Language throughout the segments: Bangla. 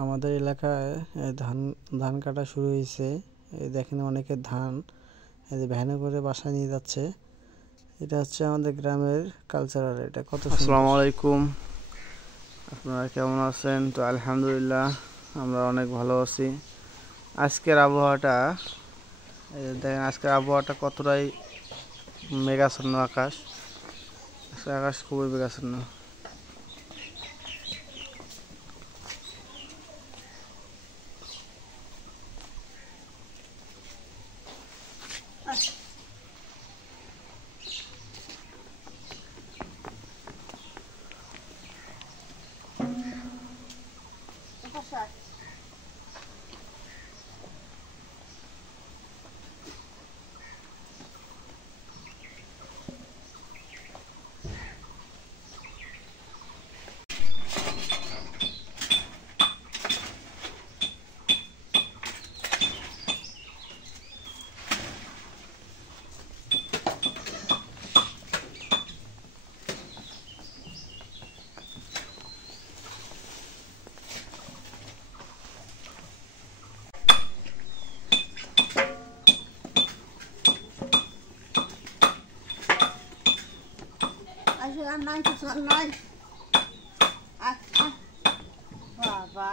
আমাদের এলাকায় ধান কাটা শুরু হয়েছে। এই দেখেন অনেকে ধান এই যে ভ্যানে করে বাসায় নিয়ে যাচ্ছে। এটা হচ্ছে আমাদের গ্রামের কালচারাল। এটা কত সুন্দর। আসসালামু আলাইকুম, আপনারা কেমন আছেন? তো আলহামদুলিল্লাহ আমরা অনেক ভালো আছি। আজকের আবহাওয়াটা দেখেন, আজকের আবহাওয়াটা কতটাই মেঘাচ্ছন্ন আকাশ। আজকের আকাশ খুবই মেঘাচ্ছন্ন। বাবা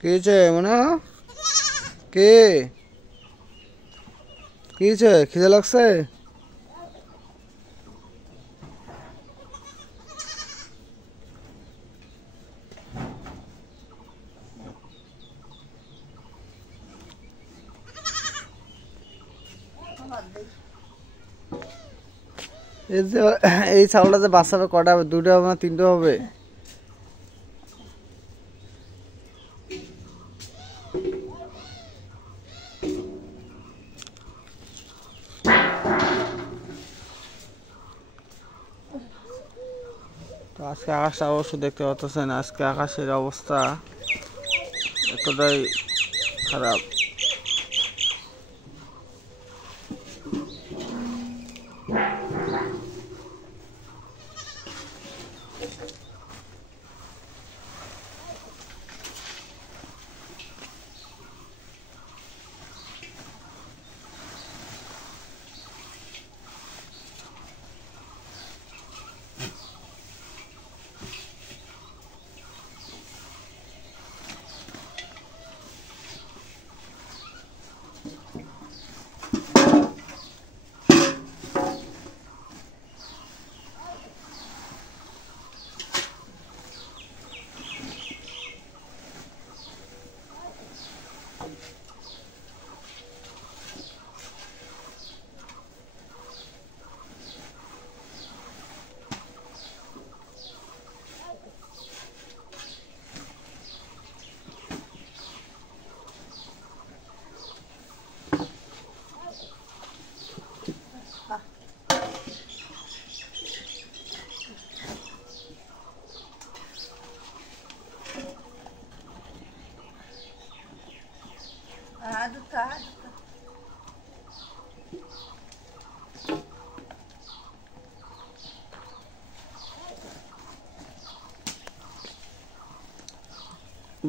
কি হয়েছে মনে? কে কি হয়েছে? খিদে লাগছে? এই ছাগলটা যে বাচ্চা হবে কটা হবে? দুটো হবে না তিনটে হবে? তো আজকে আকাশটা অবশ্য দেখতে পাচ্ছেন, আজকে আকাশের অবস্থা এতটাই খারাপ।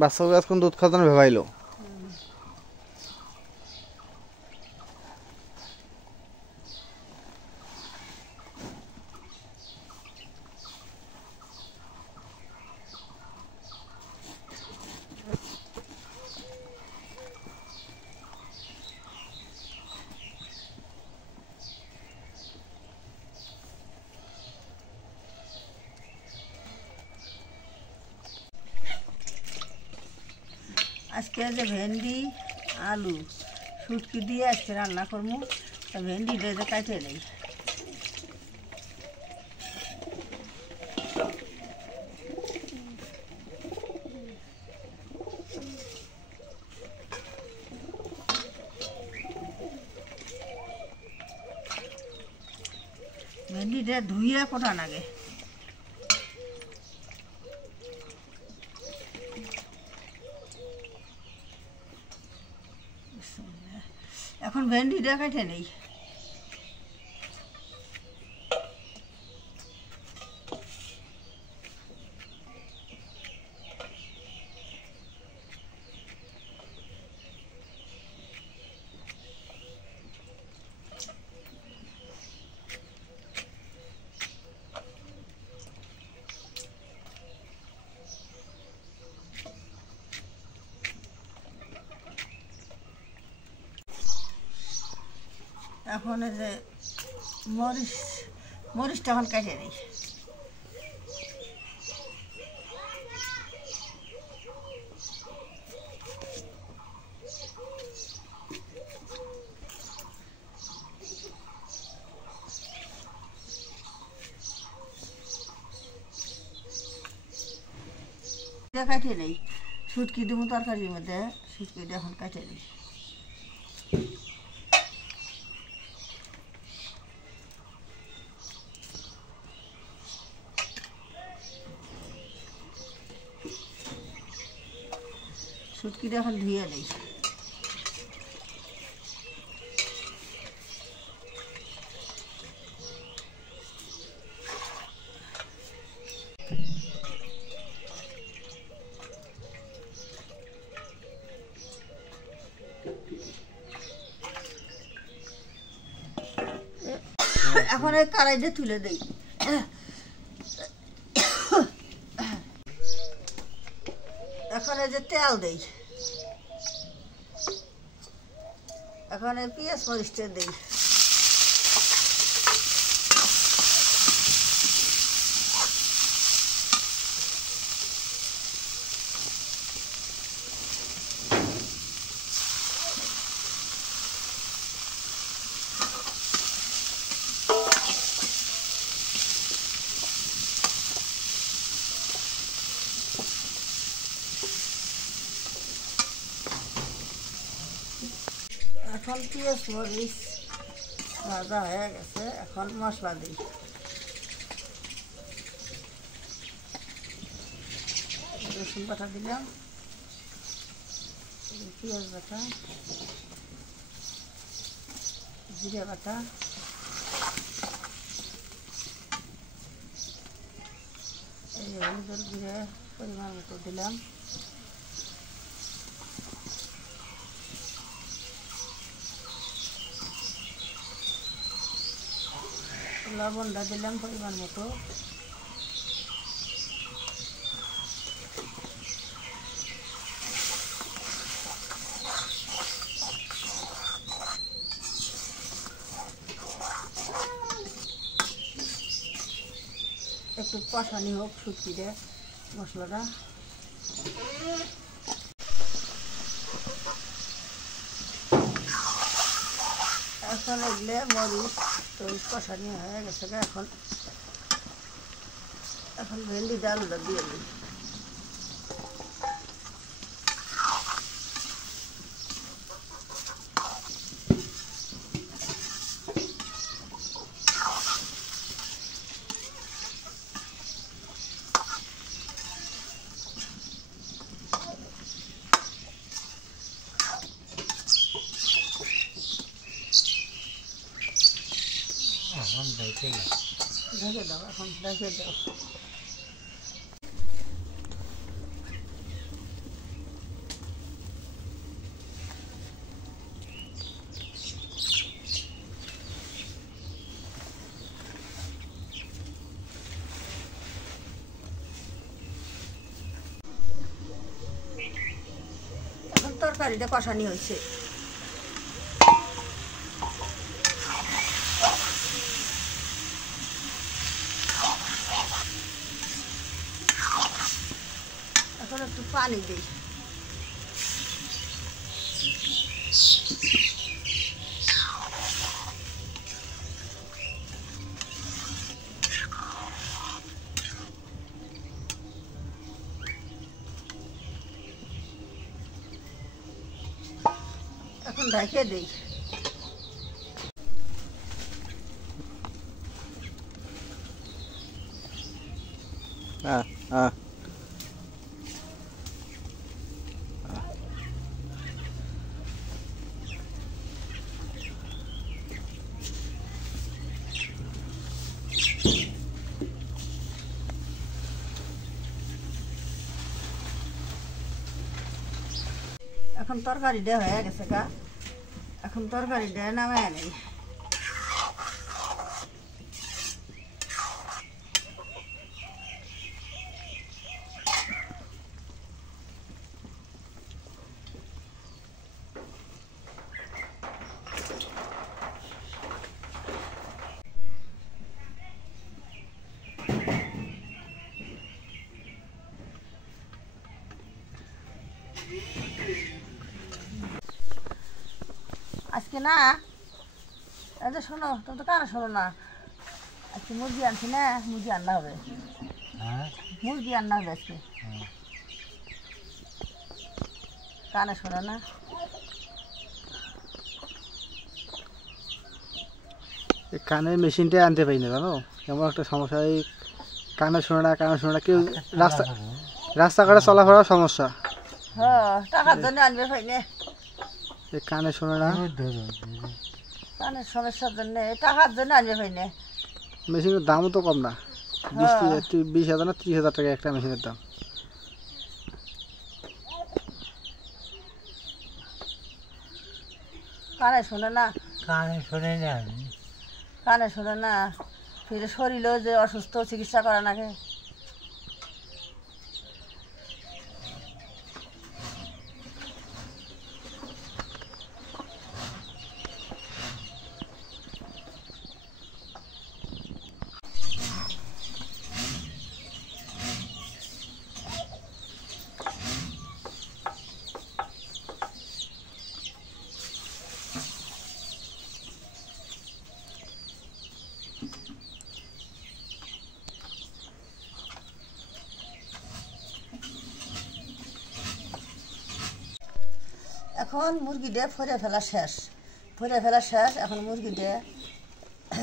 বাচ্চা গাছ কোন দুধ খাওয়ানো ভেবাইলো আজকে যে ভেন্ডি আলু শুটকি দিয়ে আজকে রান্না করবো। তা ভেন্ডি ভেজে কাটে নেই। ভেন্ডিটা ধুইয়া কোটা নাগে। এখন ভেন্ডিটা কেটে নেই। এখন এই যে মরিচটা এখন কেটে নেই। কাটিয়ে নেই শুটকি দেবো তরকারির মধ্যে। শুটকিটা এখন কাটিয়ে নেই। শুটকিটা এখন ধুয়ে নেই। এখন এই কড়াইতে তুলে দেই। এখন এই যে তেল দেই। এখন এই পেঁয়াজ মরিচটা দেই। এখন পেঁয়াজ মরিচ ভাজা হয়ে গেছে। এখন মশলা দিই। রসুন বাটা দিলাম, পেঁয়াজ বাটা, জিরে বাটা, এই হলুদের গুঁড়ে পরিমাণ মতো দিলাম, লবণটা দিলাম পরিমাণ মতো, একটু কষানি হোক শুটকিতে মশলাটা। এখন এগুলো মরিচ তো কষানি হয়ে গেছে। এখন ভেন্ডি ডালটা দিয়ে দিই। ঢেকে দাও, এখন ঢেকে দাও। তরকারিটা কষানি হয়েছে। এখন একটু পানি দিই। এখন ঢেকে দিই। হ্যাঁ হ্যাঁ এখন তরকারিটা হয়ে গেছে গা, এখন তরকারিটা নামায় নেই। আজকে না, এই যে শোনো, তুমি তো কারো শোনো না, আজকে মুরগি আনছি না, মুরগি রান্না হবে। মুরগি রান্না হবে আজকে। কানে শোনো না? এই কানের মেশিনটা আনতে পারি না, জানো এমন একটা সমস্যা। এই কানে শোনে না, কেউ রাস্তাঘাটে চলাফেরার সমস্যা। হ্যাঁ, টাকার জন্য আনবে পাইনে। এই কানে শোনে না, কানের সমস্যার জন্য, টাকার জন্য আনবে পাইনে। মেশিনের দামও তো কম না, 20,000 না 30,000 টাকা একটা মেশিনের দাম। কানে শোনে না, কানে শোনে না। কানে শোনে না, ফিরে শরীরেও যে অসুস্থ, চিকিৎসা করা নাকি। এখন মুরগিটা ফরে ফেলা শেষ, এখন মুরগিটা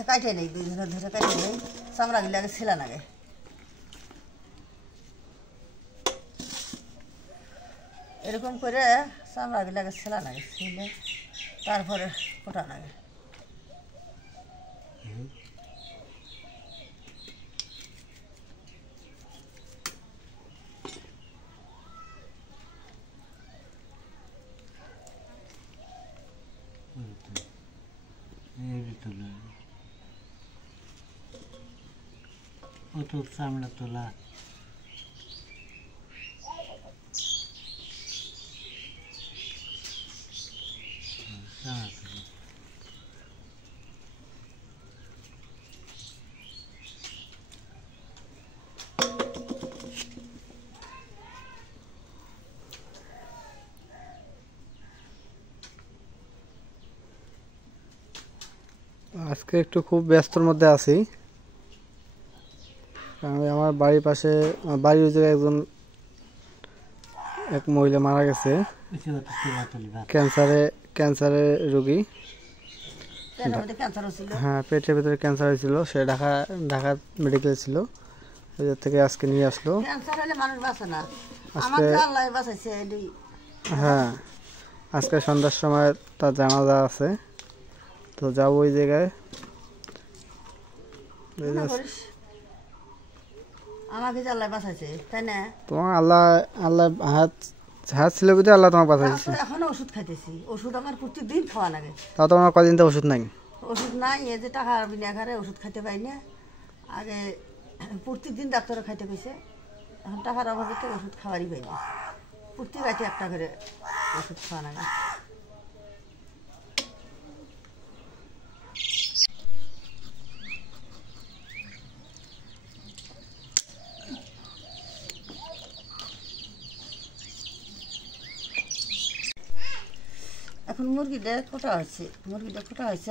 কাটে নেই, 2 ধরে ধরে কাটে নেই, চামড়াগুলো আগে ছিলা নাগে। এরকম করে চামড়াগুলো আগে ছিলা নাগে, ছিলে তারপরে কোটা নাগে। ও তো চামড়া তোলা। আজকে একটু খুব ব্যস্তর মধ্যে আছি। আমি আমার বাড়ির পাশে, বাড়ির ওই জায়গায় এক মহিলা মারা গেছে, ক্যান্সারে রোগী। হ্যাঁ, পেটের ভিতরে ক্যান্সার হয়েছিল, সে ঢাকা মেডিকেল ছিল, ওই থেকে আজকে নিয়ে আসলো। হ্যাঁ, আজকে সন্ধ্যার সময় তার জানাজা আছে, তো যাবো ওই জায়গায়। আমাকে যে আল্লাহ বাঁচাইছে, তাই না? তোমার আল্লাহ হাত ছিল বুঝে আল্লাহ তোমার বাঁচাইছে। এখনো ওষুধ খাইতেছি, ওষুধ আমার প্রতিদিন খাওয়া লাগে। তাও তোমার কদিন তো ওষুধ নাই? ওষুধ নাই, এই যে টাকা বিনা ঘরে ওষুধ খাইতে পাই না। আগে প্রতিদিন ডাক্তারে খাইতে কইছে, এখন টাকার অভাবে তো ওষুধ খাওয়ারই পাই না। প্রতি রাতে একটা করে ওষুধ খাওয়া লাগে। এখন মুরগিটা কোটা হয়েছে,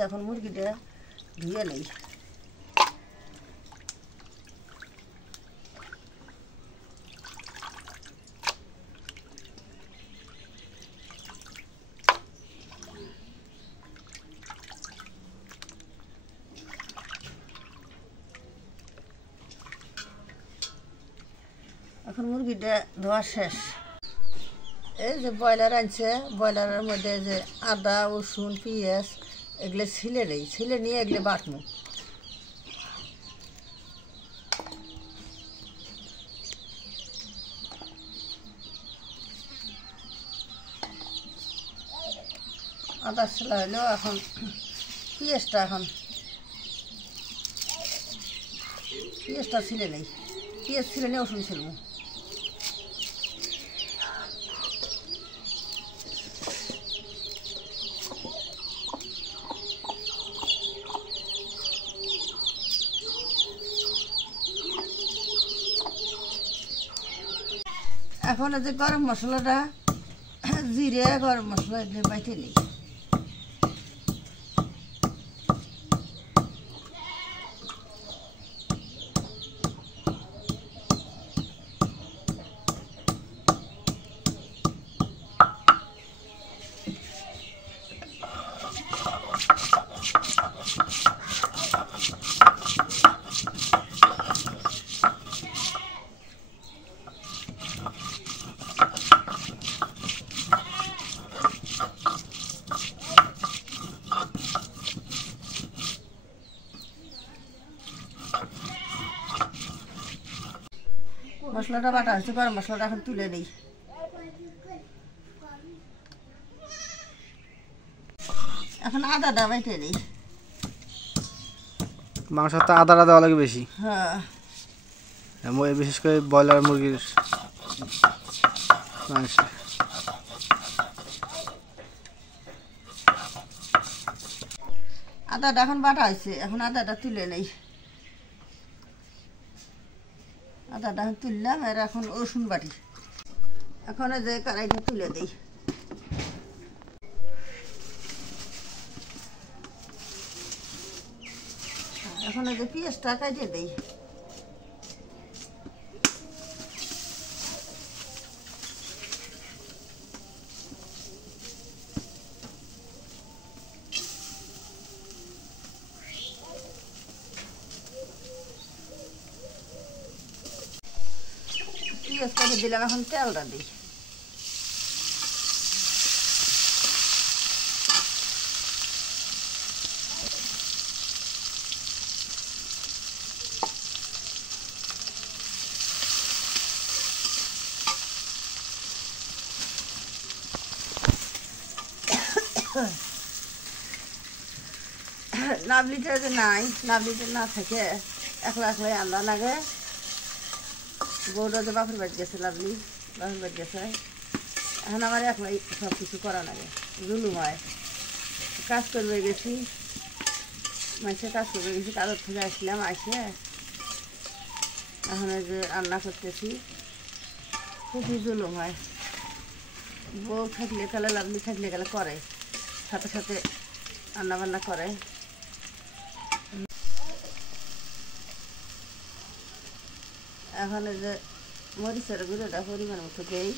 এখন মুরগিটা ধুয়ে নেই। এখন মুরগিটা ধোয়া শেষ। এই যে ব্রয়লার আনছে, ব্রয়লারের মধ্যে যে আদা রসুন পেঁয়াজ এগুলো ছিলে নিয়ে এগুলো বাটমু। আদা ছিলা হইলেও এখন পেঁয়াজটা ছিলে নেই, পেঁয়াজ ছিলে নিয়ে রসুন ছিলবো। এখন যে গরম মশলাটা জিরে গরম মশলা দিয়ে বাইটে নিই। মশলাটা বাটা হচ্ছে, গরম মশলাটা এখন তুলে নিই। এখন আদাটা বাইটে নিই। মাংসের তো আদাটা দেওয়া লাগে বেশি, হ্যাঁ বিশেষ করে ব্রয়লার মুরগির মাংস। আদাটা এখন বাটা হয়েছে, এখন আদাটা তুলে নেই। আদাটা এখন তুললাম, এর এখন রসুন বাটি। এখন যে কড়াইটা তুলে দিই। এখন যে পেঁয়াজটা কাটিয়ে দিই। পেঁয়াজ কেটে দিলাম, এখন তেলটা দিই। নাবলিটা যে নাই, নাবলিটা না থেকে একলা একলাই আন্দা লাগে। বউটা যে বাপের বাড়ি গেছে, লাভলি বাপের বাড়ি গেছে, এখন আমার একলাই সব কিছু করা লাগে, জুলুম হয়। কাজ করবে গেছি, মানুষের কাজ করবে গেছি, কাজের থেকে আসলাম, আসে এখন যে রান্না করতেছি, খুবই জুলুম হয়। বউ থাকলে তাহলে লাভলি থাকলে গেলে করে, সাথে সাথে রান্না বান্না করে। এখন যে মরিচের গুঁড়োটা পরিমাণ মতো দেই।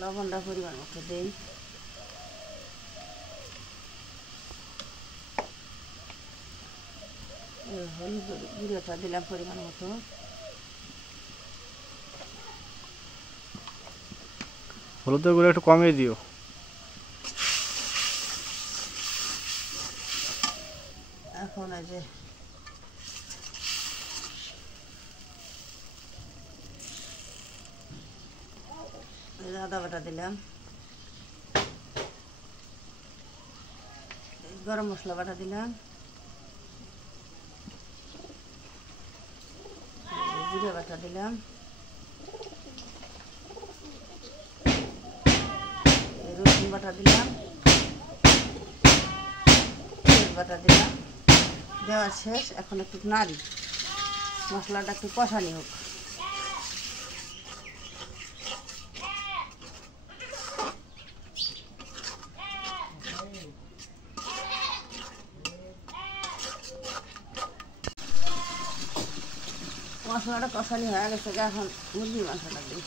লবণটা পরিমাণ মতো দেই। হলুদ গুঁড়োটা দিলাম পরিমাণ মতো। হলুদের গুঁড়ো একটু কমিয়ে দিও। এখন এই যে আদা বাটা দিলাম। গরম মশলা বাটা দিলাম, জিরে বাটা দিলাম, রসুন বাটা দিলাম, পেঁয়াজ বাটা দিলাম। দেওয়া শেষ। এখন একটু নাড়ি, মশলাটা একটু কষানি হোক। মশলাটা কষানি হয়ে গেছে, এখন মুরগির মাংসটা দিই।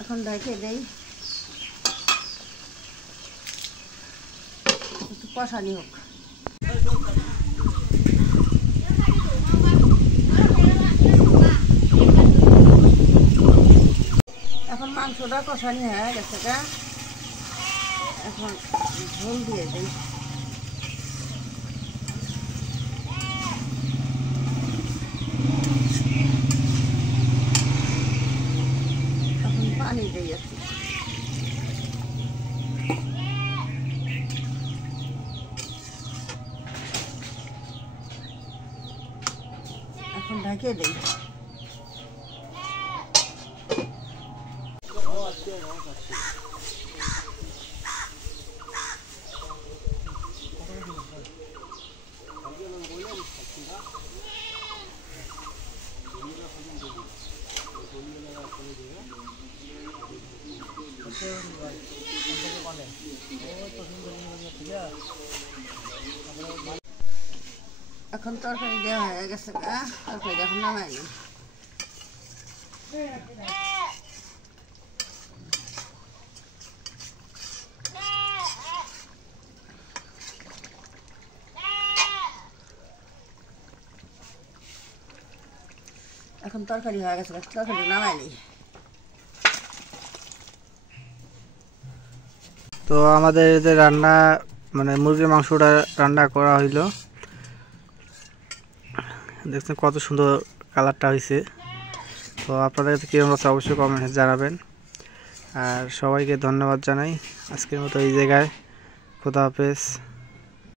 এখন ঢেকে দেই, একটু কষানি হোক। এখন মাংসটা কষানি হয়ে গেছে, এখন ঝোল দিয়ে দিই। এখন পানি দিই একটু। এখন ঢেকে দিই। এখন তরকারি দেওয়া হয়ে গেছে, তরকারি এখন নামাই নি। এখন তরকারি হয়ে গেছে, তরকারি নামাই নি। তো আমাদের যে রান্না মানে মুরগির মাংসটা রান্না করা হইলো, দেখছেন কত সুন্দর কালারটা হয়েছে। তো আপনাদের কীরকম আছে অবশ্যই কমেন্টে জানাবেন। আর সবাইকে ধন্যবাদ জানাই আজকের মতো এই জায়গায়। খোদা হাফেজ।